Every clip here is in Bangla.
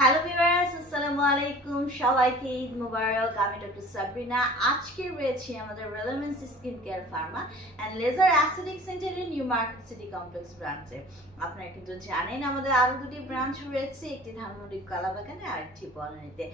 হ্যালো ভিউয়ার্স, আসসালামু আলাইকুম। সবাইকে ঈদ মোবারক। আমি ডক্টর সাবরিনা। আজকে রয়েছে আমাদের Relevance Skin Care Pharma and Laser Aesthetic সেন্টারের নিউ মার্কেট সিটি কমপ্লেক্স ব্রাঞ্চে। আপনারা কিন্তু জানেন আমাদের আরো দুটি ব্রাঞ্চ রয়েছে, একটি ধানমন্ডি কলাবাগানে আর একটি বনানীতে।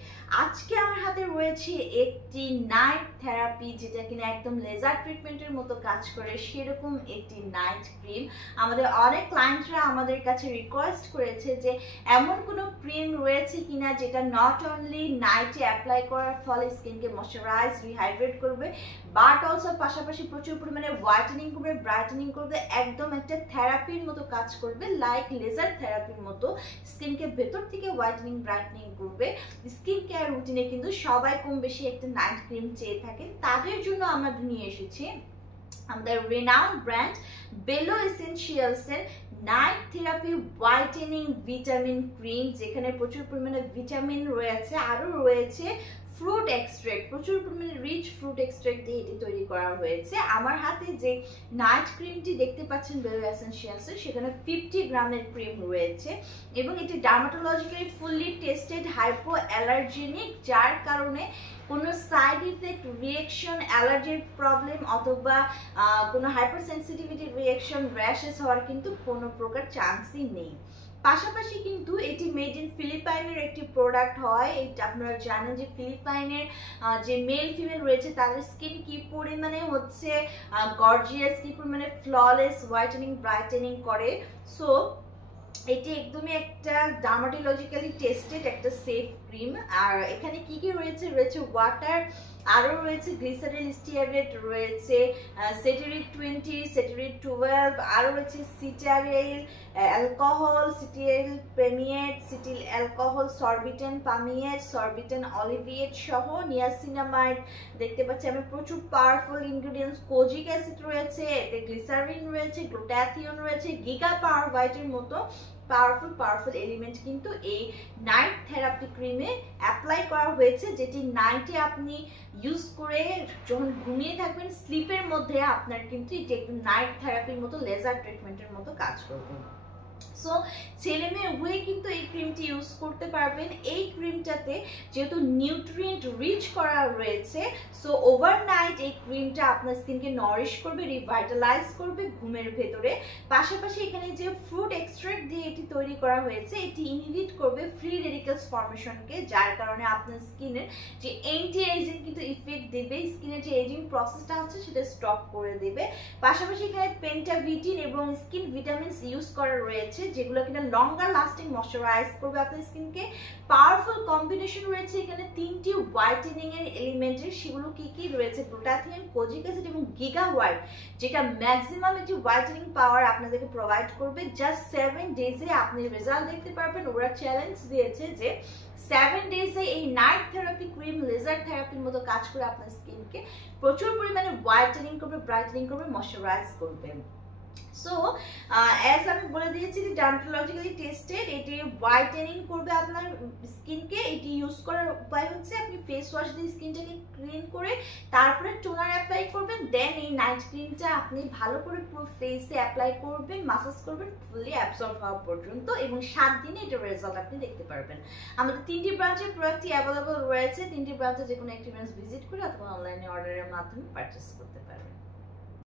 আজকে আমার হাতে রয়েছে একটি নাইট থেরাপি, যেটা কিনা একদম লেজার ট্রিটমেন্টের মতো কাজ করে, সেরকম একটি নাইট ক্রিম। আমাদের অনেক ক্লায়েন্টরা আমাদের কাছে রিকোয়েস্ট করেছে যে এমন কোনো ক্রিম রয়েছে কিনা যেটা নট অনলি নাইটে অ্যাপ্লাই করার ফলে স্কিনকে ময়শ্চারাইজ রিহাইড্রেট করবে, বাট অলসো পাশাপাশি প্রচুর পরিমাণে হোয়াইটেনিং করবে, ব্রাইটেনিং করবে, একদম একটা থেরাপির মতো কাজ করবে, লাইক লেজার থেরাপির মতো স্কিনকে ভেতর থেকে হোয়াইটেনিং ব্রাইটেনিং করবে। স্কিন কেয়ার রুটিনে কিন্তু সবাই কম বেশি একটা নাইট ক্রিম চেয়ে থাকেন, তাদের জন্য আমরা নিয়ে এসেছি আমাদের রেনাউন্ড ব্র্যান্ড বেলো এসেনশিয়ালস এর night therapy whitening vitamin cream, যেখানে প্রচুর পরিমাণে ভিটামিন রয়েছে, আরও রয়েছে ফ্রুট এক্সট্রাক্ট, প্রচুর পরিমাণে রিচ ফ্রুট এক্সট্রাক্ট দিয়ে এটি তৈরি করা হয়েছে। আমার হাতে যে নাইট ক্রিমটি দেখতে পাচ্ছেন বেলো এসেনশিয়ালস এর, সেখানে 50 গ্রামের ক্রিম রয়েছে এবং এটি dermatologically fully tested, hypoallergenic, যার কারণে কোনো সাইড ইফেক্ট, রিয়েকশন, অ্যালার্জির প্রবলেম অথবা কোনো হাইপার সেন্সিটিভিটি রিয়েকশন, র্যাশেস হওয়ার কিন্তু কোনো প্রকার চান্সই নেই। পাশাপাশি কিন্তু এটি মেড ইন ফিলিপাইনের একটি প্রোডাক্ট হয়। এটা আপনারা জানেন যে ফিলিপাইনের যে মেল ফিমেল রয়েছে তাদের স্কিন কি পরিমাণে হচ্ছে গর্জিয়াস, কি পরিমাণে ফ্ললেস হোয়াইটেনিং ব্রাইটেনিং করে। সো এটি একদমই একটা ডার্মাটোলজিক্যালি টেস্টেড একটা সেফ ক্রিম। আর এখানে কি কি রয়েছে, রয়েছে ওয়াটার, আরও রয়েছে গ্লিসারিল স্টিয়ারেট, রয়েছে সেটেরিট 20, সেটেরিট 12, আরও রয়েছে সিটারেল অ্যালকোহল, সিটিল প্রেমিয়েট, সিটিল অ্যালকোহল, সরবিটেন পামিয়েট, সরবিটেন অলিভিয়েট সহ নিয়াসিনামাইড দেখতে পাচ্ছি আমি। প্রচুর পাওয়ারফুল ইনগ্রিডিয়েন্টস, কোজিক অ্যাসিড রয়েছে, এতে গ্লিসারিন রয়েছে, গ্লুটাথিয়ন রয়েছে, গিগা পাওয়ার ভাইটের মতো পাওয়ারফুল এলিমেন্ট কিন্তু এই নাইট থেরাপি ক্রিমে অ্যাপ্লাই করা হয়েছে, যেটি নাইটে আপনি ইউজ করে যখন ঘুমিয়ে থাকবেন স্লিপের মধ্যে আপনার কিন্তু এটি একদম নাইট থেরাপির মতো লেজার ট্রিটমেন্টের মতো কাজ করবে। সো ছেলে মেয়ে উভয়ই কিন্তু এই ক্রিমটি ইউজ করতে পারবেন। এই ক্রিমটাতে যেহেতু নিউট্রিয়েন্ট রিচ করা রয়েছে, সো ওভারনাইট এই ক্রিমটা আপনার স্কিনকে নরিশ করবে, রিভাইটালাইজ করবে ঘুমের ভেতরে। পাশাপাশি এখানে যে ফ্রুট এক্সট্রাক্ট দিয়ে এটি তৈরি করা হয়েছে, এটি ইনহিবিট করবে ফ্রি রেডিক্যালস ফর্মেশনকে, যার কারণে আপনার স্কিনের যে অ্যান্টি এজিং কিন্তু ইফেক্ট দেবে, স্কিনের যে এজিং প্রসেসটা আছে সেটা স্টপ করে দেবে। পাশাপাশি এখানে পেন্টাভিটিন এবং স্কিন ভিটামিনস ইউজ করা রয়েছে, যেগুলো কিনা লঙ্গার লাস্টিং ময়শ্চারাইজ করবে আপনার স্কিনকে। পাওয়ারফুল কম্বিনেশন রয়েছে এখানে তিনটি হোয়াইটেনিং এর এলিমেন্টের, সেগুলো কি কি রয়েছে, গ্লুটাথিয়ন, কোজিক অ্যাসিড এবং গিগা হোয়াইট, যেটা ম্যাক্সিমাম একটি হোয়াইটেনিং পাওয়ার আপনাদেরকে প্রোভাইড করবে। জাস্ট 7 ডেজে আপনি রেজাল্ট দেখতে পারবেন। ওরা চ্যালেঞ্জ দিয়েছে যে 7 ডেজে এই নাইট থেরাপি ক্রিম লেজার থেরাপির মতো কাজ করে আপনার স্কিনকে প্রচুর পরিমাণে হোয়াইটেনিং করবে, ব্রাইটেনিং করবে, ময়শ্চারাইজ করবে। সো অ্যাজ আমি বলে দিয়েছি যে ডার্মাটোলজিক্যালি টেস্টেড, এটি হোয়াইটেনিং করবে আপনার স্কিনকে। এটি ইউজ করার উপায় হচ্ছে আপনি ফেস ওয়াশ দিয়ে স্কিনটাকে ক্লিন করে তারপরে টোনার অ্যাপ্লাই করবেন, দেন এই নাইট ক্রিমটা আপনি ভালো করে পুরো ফেসে অ্যাপ্লাই করবেন, মাসাজ করবেন ফুললি অ্যাবজর্ব হওয়া পর্যন্ত, এবং 7 দিনে এটার রেজাল্ট আপনি দেখতে পারবেন। আমাদের 3টি ব্রাঞ্চের প্রোডাক্টই অ্যাভেলেবল রয়েছে। 3টি ব্রাঞ্চে যে কোনো একটি ব্রাঞ্চ ভিজিট করে অথবা অনলাইনে অর্ডারের মাধ্যমে পারচেস করতে পারবেন।